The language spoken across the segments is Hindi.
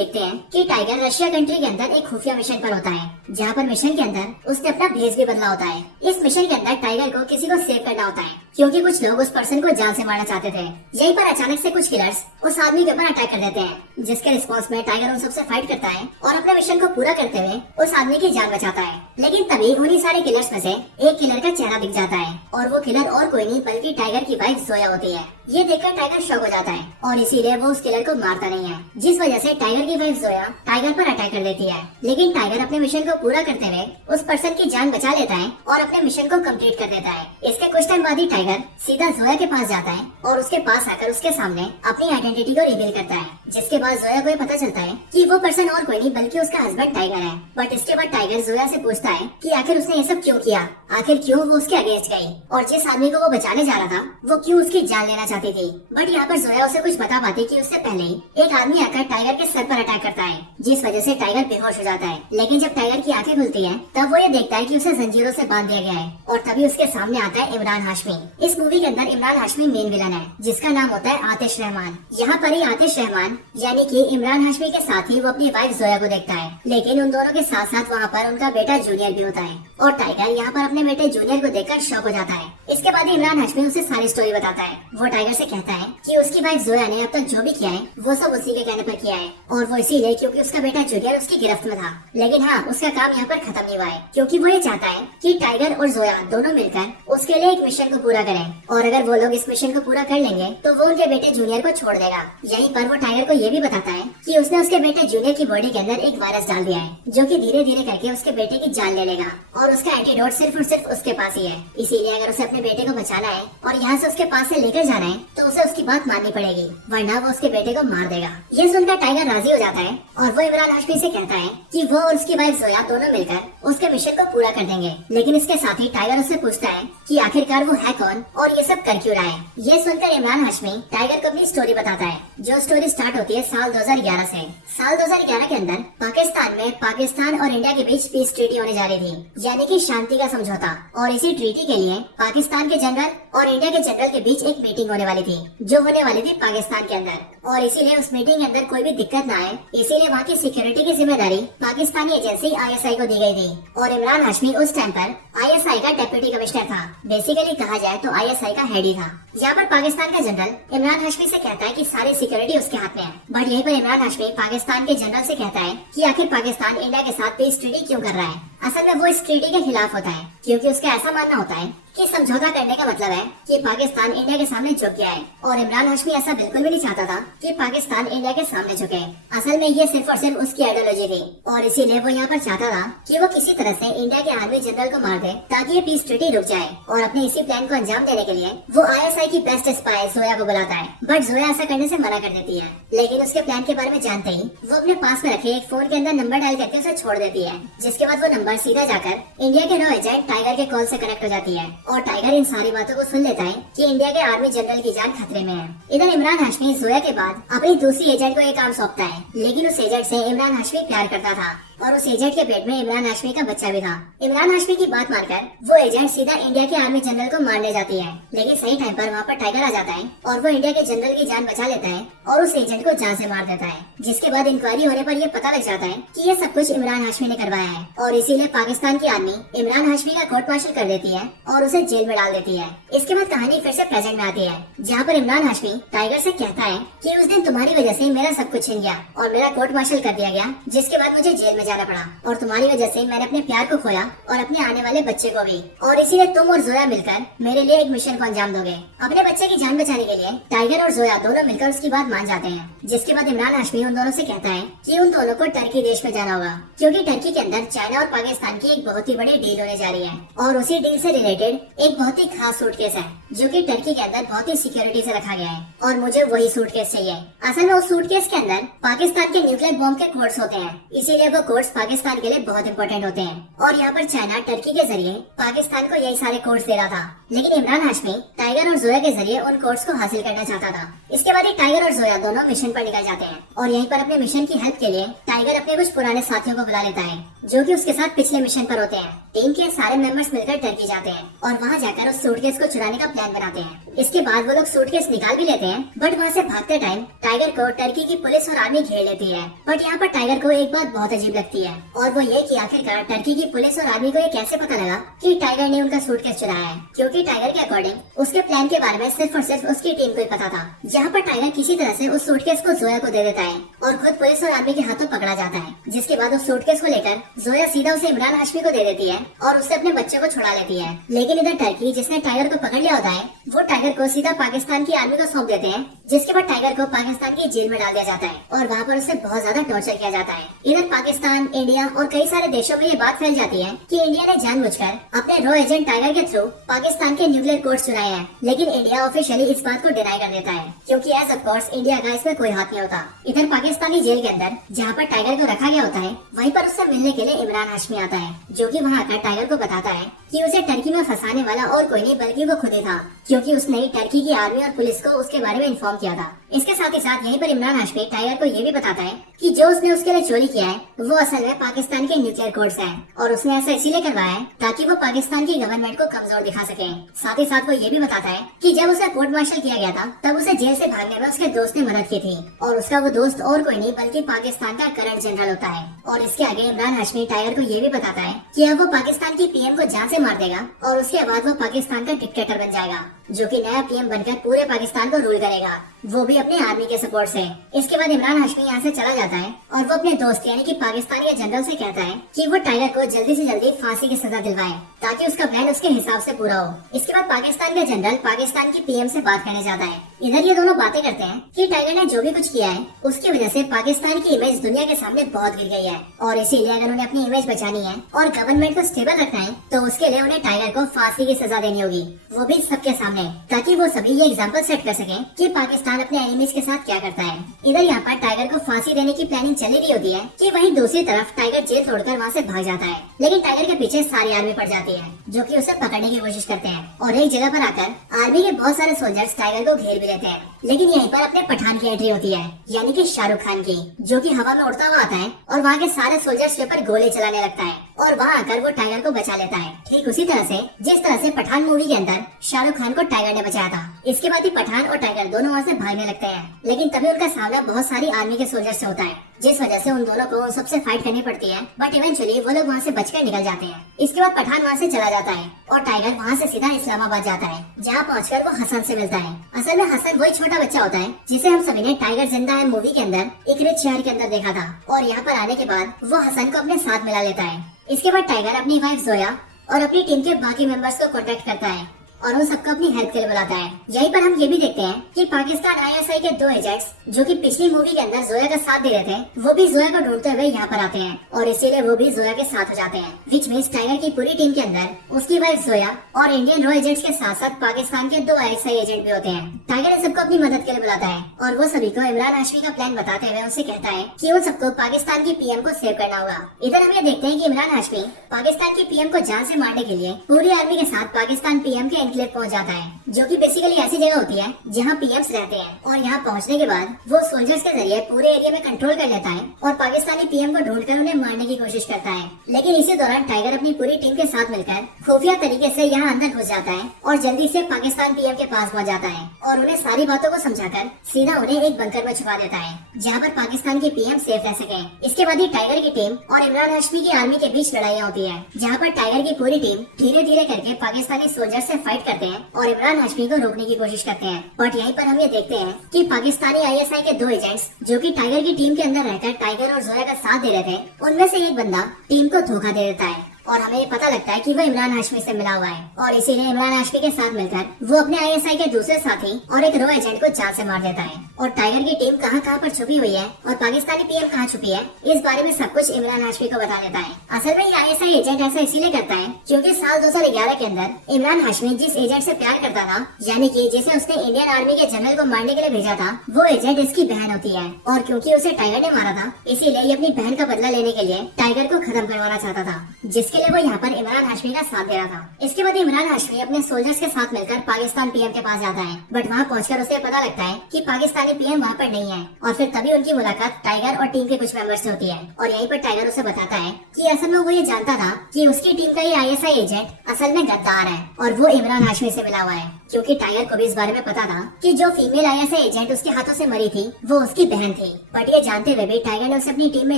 देखते हैं कि टाइगर रशिया कंट्री के अंदर एक खुफिया मिशन पर होता है, जहाँ पर मिशन के अंदर उसने अपना भेष भी बदला होता है। इस मिशन के अंदर टाइगर को किसी को सेव करना होता है, क्योंकि कुछ लोग उस पर्सन को जान से मारना चाहते थे। यहीं पर अचानक से कुछ किलर्स उस आदमी के ऊपर अटैक कर देते हैं, जिसके रिस्पॉन्स में टाइगर उन सबसे फाइट करता है और अपने मिशन को पूरा करते हुए उस आदमी की जान बचाता है। लेकिन तभी उन्हीं सारे किलर्स में से एक किलर का चेहरा दिख जाता है, और वो किलर और कोई नहीं बल्कि टाइगर की वाइफ जोया होती है। ये देखकर टाइगर शॉक हो जाता है और इसीलिए वो उस किलर को मारता नहीं है, जिस वजह से टाइगर की वाइफ जोया टाइगर पर अटैक कर देती है। लेकिन टाइगर अपने मिशन को पूरा करते हुए उस पर्सन की जान बचा लेता है और अपने मिशन को कंप्लीट कर देता है। इसके कुछ टाइम बाद ही टाइगर सीधा जोया के पास जाता है और उसके पास आकर उसके सामने अपनी आइडेंटिटी को रिवील करता है, जिसके बाद जोया को ये पता चलता है कि वो पर्सन और कोई नहीं बल्कि उसका हस्बैंड टाइगर है। बट इसके बाद टाइगर जोया से पूछता है कि आखिर उसने ये सब क्यों किया, आखिर क्यों वो उसके अगेंस्ट गई, और जिस आदमी को वो बचाने जा रहा था वो क्यों उसकी जान लेना चाहती थी। बट यहाँ पर जोया उसे कुछ बता पाती कि उससे पहले ही एक आदमी आकर टाइगर के सर पर अटैक करता है, जिस वजह से टाइगर बेहोश हो जाता है। लेकिन जब टाइगर की आंखें खुलती है तब वो ये देखता है कि उसे जंजीरों से बांध दिया गया है, और तभी उसके सामने आता है इमरान हाशमी। इस मूवी के अंदर इमरान हाशमी मेन विलन है, जिसका नाम होता है आतिश रहमान। यहाँ पर ही आतिश रहमान यानी कि इमरान हाशमी के साथ ही वो अपनी वाइफ जोया को देखता है, लेकिन उन दोनों के साथ साथ वहाँ पर उनका बेटा जूनियर भी होता है, और टाइगर यहाँ पर अपने बेटे जूनियर को देखकर शॉक हो जाता है। इसके बाद इमरान हाशमी उसे सारी स्टोरी बताता है। वो टाइगर से कहता है कि उसकी वाइफ जोया ने अब तक जो भी किया है वो सब उसी के कहने पर किया है, और वो इसीलिए क्योंकि उसका बेटा जूनियर उसकी गिरफ्त में था। लेकिन हाँ, उसका काम यहाँ पर खत्म नहीं हुआ है, क्योंकि वो ये चाहता है कि टाइगर और जोया दोनों मिलकर उसके लिए एक मिशन को पूरा करें, और अगर वो लोग इस मिशन को पूरा कर लेंगे तो वो उनके बेटे जूनियर को छोड़ देगा। यहीं पर वो टाइगर को ये भी बताता है कि उसने उसके बेटे जूनियर की बॉडी के अंदर एक वायरस डाल दिया है, जो कि धीरे धीरे करके उसके बेटे की जान ले लेगा, और उसका एंटीडोट सिर्फ और सिर्फ उसके पास ही है। इसीलिए अगर उसे अपने बेटे को बचाना है और यहाँ से उसके पास से लेकर जाना है तो उसे उसकी बात माननी पड़ेगी, वरना वो उसके बेटे को मार देगा। ये सुनकर टाइगर राजी हो जाता है और वो इमरान हाशमी से कहता है कि वो और उसकी वाइफ जोया दोनों मिलकर उसके मिशन को पूरा कर देंगे। लेकिन इसके साथ ही टाइगर उससे पूछता है कि आखिरकार वो है कौन और ये सब कर क्यों रहा है। ये सुनकर इमरान हाशमी टाइगर को अपनी स्टोरी बताता है, जो स्टोरी स्टार्ट होती है साल 2011 से। साल 2011 के अंदर पाकिस्तान में पाकिस्तान और इंडिया के बीच पीस ट्रीटी होने जा रही थी, यानी कि शांति का समझौता। और इसी ट्रीटी के लिए पाकिस्तान के जनरल और इंडिया के जनरल के बीच एक मीटिंग होने वाली थी, जो होने वाली थी पाकिस्तान के अंदर। और इसीलिए उस मीटिंग के अंदर कोई भी दिक्कत ना आए, इसीलिए वहाँ की सिक्योरिटी की जिम्मेदारी पाकिस्तानी एजेंसी ISI को दी गई थी। और इमरान हाशमी उस टाइम पर ISI का डेप्यूटी कमिश्नर था, बेसिकली कहा जाए तो ISI का हेड ही था। यहाँ पर पाकिस्तान का जनरल इमरान हाशमी से कहता है कि सारी सिक्योरिटी उसके हाथ में है। बट यहीं पर इमरान हाशमी पाकिस्तान के जनरल से कहता है कि आखिर पाकिस्तान इंडिया के साथ पीस ट्रीटी क्यों कर रहा है। असल में वो इस ट्रीटी के खिलाफ होता है, क्योंकि उसका ऐसा मानना होता है कि समझौता करने का मतलब है कि पाकिस्तान इंडिया के सामने झुक गया है, और इमरान हाशमी ऐसा बिल्कुल भी नहीं चाहता था कि पाकिस्तान इंडिया के सामने झुके। असल में ये सिर्फ और सिर्फ उसकी आइडियोलॉजी थी, और इसीलिए वो यहाँ पर चाहता था कि वो किसी तरह से इंडिया के आर्मी जनरल को मार दे, ताकि ये पीस ट्रीटी रुक जाए। और अपने इसी प्लान को अंजाम देने के लिए वो ISI की बेस्ट स्पाई जोया को बुलाता है। बट जोया ऐसा करने से मना कर देती है, लेकिन उसके प्लान के बारे में जानते ही वो अपने पास में रखे एक फोन के अंदर नंबर डायल करके उसे छोड़ देती है, जिसके बाद वो नंबर सीधा जाकर इंडिया के रो एजेंट टाइगर के कॉल से कनेक्ट हो जाती है। और टाइगर इन सारी बातों को सुन लेता है कि इंडिया के आर्मी जनरल की जान खतरे में है। इधर इमरान हाशमी जोया के बाद अपनी दूसरी एजेंट को ये काम सौंपता है, लेकिन उस एजेंट से इमरान हाशमी प्यार करता था, और उस एजेंट के पेट में इमरान हाशमी का बच्चा भी था। इमरान हाशमी की बात मानकर वो एजेंट सीधा इंडिया के आर्मी जनरल को मारने जाती है, लेकिन सही टाइम पर वहाँ पर टाइगर आ जाता है और वो इंडिया के जनरल की जान बचा लेता है और उस एजेंट को जान से मार देता है। जिसके बाद इंक्वायरी होने पर यह पता लग जाता है कि ये सब कुछ इमरान हाशमी ने करवाया है, और इसीलिए पाकिस्तान की आर्मी इमरान हाशमी का कोर्ट मार्शल कर देती है और उसे जेल में डाल देती है। इसके बाद कहानी फिर से प्रेजेंट में आती है, जहाँ पर इमरान हाशमी टाइगर से कहता है कि उस दिन तुम्हारी वजह से मेरा सब कुछ छिन गया और मेरा कोर्ट मार्शल कर दिया गया, जिसके बाद मुझे जेल में जाना पड़ा, और तुम्हारी वजह से मैंने अपने प्यार को खोया और अपने आने वाले बच्चे को भी, और इसीलिए तुम और जोया मिलकर मेरे लिए एक मिशन को अंजाम दोगे। अपने बच्चे की जान बचाने के लिए टाइगर और जोया दोनों मिलकर उसकी बात मान जाते हैं। जिसके बाद इमरान हाशमी उन दोनों से कहता है कि उन दोनों को टर्की देश में जाना होगा, क्योंकि टर्की के अंदर चाइना और पाकिस्तान की एक बहुत ही बड़ी डील होने जा रही है, और उसी डील से रिलेटेड एक बहुत ही खास सूटकेस है, जो कि टर्की के अंदर बहुत ही सिक्योरिटी से रखा गया है, और मुझे वही सूटकेस चाहिए। असल में उस सूटकेस के अंदर पाकिस्तान के न्यूक्लियर बॉम्ब के कोड्स होते हैं, इसीलिए वो कोड्स पाकिस्तान के लिए बहुत इंपॉर्टेंट होते हैं। और यहाँ पर चाइना टर्की के जरिए पाकिस्तान को यही सारे कोड्स दे रहा था, लेकिन इमरान हाशमी टाइगर और जोया के जरिए उन कोड्स को हासिल करना चाहता था। इसके बाद ही टाइगर और जोया दोनों मिशन पर निकल जाते हैं और यहीं पर अपने मिशन की हेल्प के लिए टाइगर अपने कुछ पुराने साथियों को बुला लेता है जो कि उसके साथ पिछले मिशन पर होते हैं। टीम के सारे मेंबर्स मिलकर टर्की जाते हैं और वहाँ जाकर उस सूटकेस को चुराने का प्लान बनाते हैं। इसके बाद वो लोग सूटकेस निकाल भी लेते हैं, बट वहाँ से भागते टाइम टाइगर को टर्की की पुलिस और आर्मी घेर लेती है। बट यहाँ पर टाइगर को एक बात बहुत अजीब लगती है और वो ये कि आखिरकार टर्की की पुलिस और आर्मी को ये कैसे पता लगा कि टाइगर ने उनका सूटकेस चुराया है, क्योंकि टाइगर के अकॉर्डिंग उसके प्लान के बारे में सिर्फ और सिर्फ उसकी टीम को ही पता था। जहाँ पर टाइगर किसी तरह से उस सूटकेस को जोया को दे देता है और खुद पुलिस और आर्मी के हाथों पकड़ा जाता है। जिसके बाद उस सूटकेस को लेकर जोया सीधा उसे इमरान हाशमी को दे देती है और उससे अपने बच्चे को छुड़ा लेती है। लेकिन इधर टर्की जिसने टाइगर को पकड़ लिया होता है वो टाइगर को सीधा पाकिस्तान की आर्मी को सौंप देते हैं, जिसके बाद टाइगर को पाकिस्तान की जेल में डाल दिया जाता है और वहाँ पर उसे बहुत ज्यादा टॉर्चर किया जाता है। इधर पाकिस्तान, इंडिया और कई सारे देशों में ये बात फैल जाती है कि इंडिया ने जानबूझकर अपने रॉ एजेंट टाइगर के थ्रू पाकिस्तान के न्यूक्लियर कोड्स चुराए हैं, लेकिन इंडिया ऑफिशियली इस बात को डिनाई कर देता है क्योंकि एज ऑफ कोर्स इंडिया का इसमें कोई हाथ नहीं होता। इधर पाकिस्तानी जेल के अंदर जहाँ पर टाइगर को रखा गया होता है वहीं पर उससे मिलने के लिए इमरान हाशमी आता है, जो कि वहाँ आकर टाइगर को बताता है कि उसे टर्की में फंसाने वाला और कोई नहीं बल्कि वो खुद ही था, क्योंकि उसने टर्की की आर्मी और पुलिस को उसके बारे में इन्फॉर्म किया था। इसके साथ ही साथ यहीं पर इमरान हाशमी टाइगर को ये भी बताता है कि जो उसने उसके लिए चोरी किया है वो असल में पाकिस्तान के न्यूक्लियर कोड्स हैं और उसने ऐसा इसीलिए करवाया है ताकि वो पाकिस्तान की गवर्नमेंट को कमजोर दिखा सके। साथ ही साथ वो ये भी बताता है कि जब उसे कोर्ट मार्शल किया गया था तब उसे जेल से भागने में उसके दोस्त ने मदद की थी और उसका वो दोस्त और कोई नहीं बल्कि पाकिस्तान का करंट जनरल होता है। और इसके आगे इमरान हाशमी टाइगर को ये भी बताता है कि अब वो पाकिस्तान की पीएम को जान से मार देगा और उसके बाद वो पाकिस्तान का डिक्टेटर बन जाएगा, जो कि नया पीएम बनकर पूरे पाकिस्तान को रूल करेगा, वो भी अपने आर्मी के सपोर्ट से। इसके बाद इमरान हाशमी यहाँ से चला जाता है और वो अपने दोस्त यानी कि पाकिस्तान के जनरल से कहता है कि वो टाइगर को जल्दी से जल्दी फांसी की सजा दिलवाए ताकि उसका प्लान उसके हिसाब से पूरा हो। इसके बाद पाकिस्तान का जनरल पाकिस्तान की पीएम से बात करने जाता है। इधर ये दोनों बातें करते हैं कि टाइगर ने जो भी कुछ किया है उसकी वजह से पाकिस्तान की इमेज दुनिया के सामने बहुत गिर गई है और इसीलिए अगर उन्हें अपनी इमेज बचानी है और गवर्नमेंट को स्टेबल रखना है तो उसके लिए उन्हें टाइगर को फांसी की सजा देनी होगी, वो भी सबके सामने, ताकि वो सभी ये एग्जाम्पल सेट कर सके कि पाकिस्तान अपने एनिमीज के साथ क्या करता है। इधर यहाँ पर टाइगर को फांसी देने की प्लानिंग चली रही होती है कि वहीं दूसरी तरफ टाइगर जेल तोड़कर वहाँ से भाग जाता है, लेकिन टाइगर के पीछे सारी आर्मी पड़ जाती है जो कि उसे पकड़ने की कोशिश करते हैं और एक जगह पर आकर आर्मी के बहुत सारे सोल्जर्स टाइगर को घेर भी लेते हैं। लेकिन यहीं पर अपने पठान की एंट्री होती है, यानी कि शाहरुख खान की, जो कि हवा में उड़ता हुआ आता है और वहाँ के सारे सोल्जर्स के ऊपर गोले चलाने लगता है और वहाँ आकर वो टाइगर को बचा लेता है, ठीक उसी तरह से जिस तरह से पठान मूवी के अंदर शाहरुख खान को टाइगर ने बचाया था। इसके बाद ही पठान और टाइगर दोनों वहाँ से भागने लगते हैं, लेकिन तभी उनका सामना बहुत सारी आर्मी के सोल्जर से होता है, जिस वजह से उन दोनों को उन सबसे फाइट करनी पड़ती है, बट इवेंचुअली वो लोग वहाँ से बचकर निकल जाते हैं। इसके बाद पठान वहाँ से चला जाता है और टाइगर वहाँ से सीधा इस्लामाबाद जाता है, जहाँ पहुँचकर वो हसन से मिलता है। असल में हसन वही छोटा बच्चा होता है जिसे हम सभी ने टाइगर जिंदा है मूवी के अंदर एक रिच शहर के अंदर देखा था और यहाँ पर आने के बाद वो हसन को अपने साथ मिला लेता है। इसके बाद टाइगर अपनी वाइफ जोया और अपनी टीम के बाकी मेंबर्स को कांटेक्ट करता है और उन सबको अपनी हेल्प के लिए बुलाता है। यहीं पर हम ये भी देखते हैं कि पाकिस्तान आईएसआई के 2 एजेंट्स जो कि पिछली मूवी के अंदर जोया का साथ दे रहे थे, वो भी जोया को ढूंढते हुए यहाँ पर आते हैं और इसीलिए वो भी जोया के साथ हो जाते हैं। विच मीन्स टाइगर की पूरी टीम के अंदर उसकी वाइफ जोया और इंडियन रॉ एजेंट्स के साथ साथ पाकिस्तान के 2 आईएसआई एजेंट भी होते हैं। टाइगर इन सबको अपनी मदद के लिए बुलाता है और वो सभी को इमरान हाशमी का प्लान बताते हुए उनसे कहता है कि उन सबको पाकिस्तान की पीएम को सेव करना होगा। इधर हम ये देखते हैं कि इमरान हाशमी पाकिस्तान की पीएम को जान से मारने के लिए पूरी आर्मी के साथ पाकिस्तान पीएम के एनक्लेव पहुंच जाता है, जो कि बेसिकली ऐसी जगह होती है जहां पीएम्स रहते हैं और यहाँ पहुंचने के बाद वो सोल्जर्स के जरिए पूरे एरिया में कंट्रोल कर लेता है और पाकिस्तानी पीएम को ढूंढकर उन्हें मारने की कोशिश करता है। लेकिन इसी दौरान टाइगर अपनी पूरी टीम के साथ मिलकर खुफिया तरीके से यहाँ अंदर घुस जाता है और जल्दी से पाकिस्तान पीएम के पास पहुँच जाता है और उन्हें सारी बातों को समझाकर सीधा उन्हें एक बंकर में छुपा देता है, जहाँ पर पाकिस्तान की पीएम सेफ रह सके। इसके बाद ही टाइगर की टीम और इमरान हाशमी की आर्मी के बीच लड़ाइयाँ होती है, जहाँ पर टाइगर की पूरी टीम धीरे धीरे करके पाकिस्तानी सोल्जर से फाइट करते हैं और इमरान हाशमी को रोकने की कोशिश करते हैं। बट यहीं पर हम ये देखते हैं कि पाकिस्तानी आईएसआई के 2 एजेंट्स जो कि टाइगर की टीम के अंदर रहकर टाइगर और जोया का साथ दे रहे थे, उनमें से एक बंदा टीम को धोखा दे देता है और हमें ये पता लगता है कि वो इमरान हाशमी से मिला हुआ है और इसीलिए इमरान हाशमी के साथ मिलकर वो अपने आईएसआई के दूसरे साथी और एक रॉ एजेंट को जान से मार देता है और टाइगर की टीम कहाँ पर छुपी हुई है और पाकिस्तानी पीएम कहाँ छुपी है, इस बारे में सब कुछ इमरान हाशमी को बता देता है। असल में ये आईएसआई एजेंट ऐसा इसीलिए करता है क्योंकि साल 2011 के अंदर इमरान हाशमी जिस एजेंट से प्यार करता था, यानी कि जिसे उसने इंडियन आर्मी के जनरल को मारने के लिए भेजा था, वो एजेंट इसकी बहन होती है और क्योंकि उसे टाइगर ने मारा था इसीलिए ये अपनी बहन का बदला लेने के लिए टाइगर को खत्म करवाना चाहता था, जिससे जिसके लिए वो यहाँ पर इमरान हाशमी का साथ दे रहा था। इसके बाद इमरान हाशमी अपने सोल्जर्स के साथ मिलकर पाकिस्तान पीएम के पास जाता है, बट वहाँ पहुंचकर उसे पता लगता है कि पाकिस्तानी पीएम वहाँ पर नहीं है। और फिर तभी उनकी मुलाकात टाइगर और टीम के कुछ मेंबर्स से होती है और यहीं पर टाइगर उसे बताता है कि असल में वो ये जानता था कि उसकी टीम का ये ISI एजेंट असल में गद्दार है और वो इमरान हाशमी से मिला हुआ है, क्योंकि टाइगर को भी इस बारे में पता था कि जो फीमेल ISI एजेंट उसके हाथों से मरी थी वो उसकी बहन थी। बट ये जानते हुए भी टाइगर ने उसे अपनी टीम में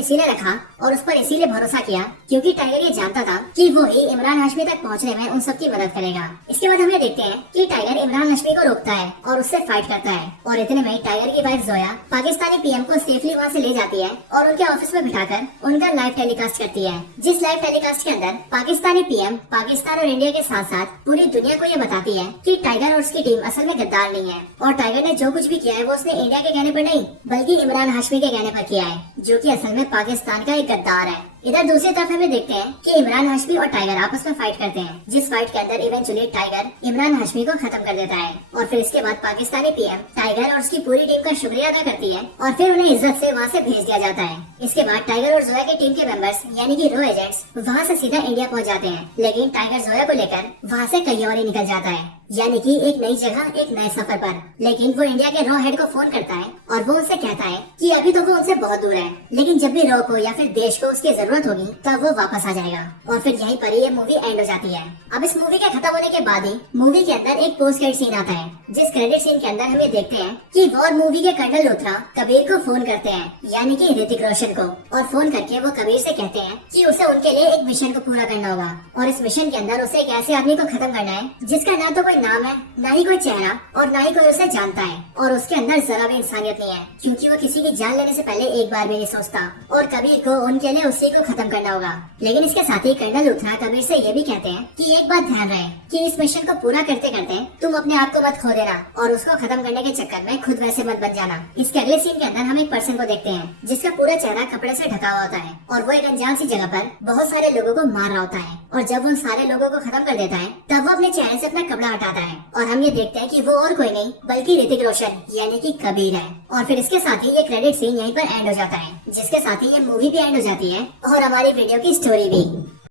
इसीलिए रखा और उस पर इसीलिए भरोसा किया क्योंकि टाइगर ये जानता था कि वो ही इमरान हाशमी तक पहुंचने में उन सबकी मदद करेगा। इसके बाद हमें देखते हैं कि टाइगर इमरान हाशमी को रोकता है और उससे फाइट करता है और इतने में टाइगर की वाइफ जोया पाकिस्तानी पीएम को सेफली वहाँ से ले जाती है और उनके ऑफिस में बिठाकर उनका लाइव टेलीकास्ट करती है, जिस लाइव टेलीकास्ट के अंदर पाकिस्तानी पीएम पाकिस्तान और इंडिया के साथ साथ पूरी दुनिया को ये बताती है कि टाइगर और उसकी टीम असल में गद्दार नहीं है और टाइगर ने जो कुछ भी किया है वो उसने इंडिया के कहने पर नहीं बल्कि इमरान हाशमी के कहने पर किया है, जो कि असल में पाकिस्तान का एक गद्दार है। इधर दूसरी तरफ हमें देखते हैं कि इमरान हाशमी और टाइगर आपस में फाइट करते हैं, जिस फाइट के अंदर इवेंचुअली टाइगर इमरान हाशमी को खत्म कर देता है और फिर इसके बाद पाकिस्तानी पीएम टाइगर और उसकी पूरी टीम का शुक्रिया अदा करती है और फिर उन्हें इज्जत से वहाँ से भेज दिया जाता है। इसके बाद टाइगर और जोया की टीम के मेंबर्स यानी कि रो एजेंट्स वहाँ से सीधा इंडिया पहुँच जाते हैं, लेकिन टाइगर जोया को लेकर वहाँ से कहीं और ही निकल जाता है, यानी कि एक नई जगह एक नए सफर पर। लेकिन वो इंडिया के रो हेड को फोन करता है और वो उनसे कहता है कि अभी तो वो उनसे बहुत दूर है, लेकिन जब भी रो को या फिर देश को उसकी जरूरत होगी तब वो वापस आ जाएगा। और फिर यहीं पर ये मूवी एंड हो जाती है। अब इस मूवी के खत्म होने के बाद ही मूवी के अंदर एक पोस्ट क्रेडिट सीन आता है, जिस क्रेडिट सीन के अंदर हम ये देखते हैं कि वॉर मूवी के कर्नल लूथरा कबीर को फोन करते हैं, यानी कि ऋतिक रोशन को, और फोन करके वो कबीर से कहते हैं कि उसे उनके लिए एक मिशन को पूरा करना होगा और इस मिशन के अंदर उसे एक ऐसे आदमी को खत्म करना है जिसका ना तो कोई नाम है, ना ही कोई चेहरा और ना ही कोई उसे जानता है और उसके अंदर जरा भी इंसानियत नहीं है, क्योंकि वो किसी की जान लेने से पहले एक बार भी नहीं सोचता और कबीर को उनके लिए उसी को खत्म करना होगा। लेकिन इसके साथ ही कर्नल लूथरा कबीर से ये भी कहते हैं कि एक बात ध्यान रहे कि इस मिशन को पूरा करते करते तुम अपने आप को मत खो देना और उसको खत्म करने के चक्कर में खुद वैसे मत बन जाना। इसके अगले सीन के अंदर हम एक पर्सन को देखते हैं जिसका पूरा चेहरा कपड़े से ढका हुआ होता है और वो एक अनजान सी जगह पर बहुत सारे लोगों को मार रहा होता है और जब उन सारे लोगों को खत्म कर देता है तब वो अपने चेहरे से अपना कपड़ा हटाता है और हम ये देखते हैं कि वो और कोई नहीं बल्कि ऋतिक रोशन यानी कि कबीर है। और फिर इसके साथ ही ये क्रेडिट सीन यहीं पर एंड हो जाता है, जिसके साथ ही ये मूवी भी एंड हो जाती है और हमारी वीडियो की स्टोरी भी।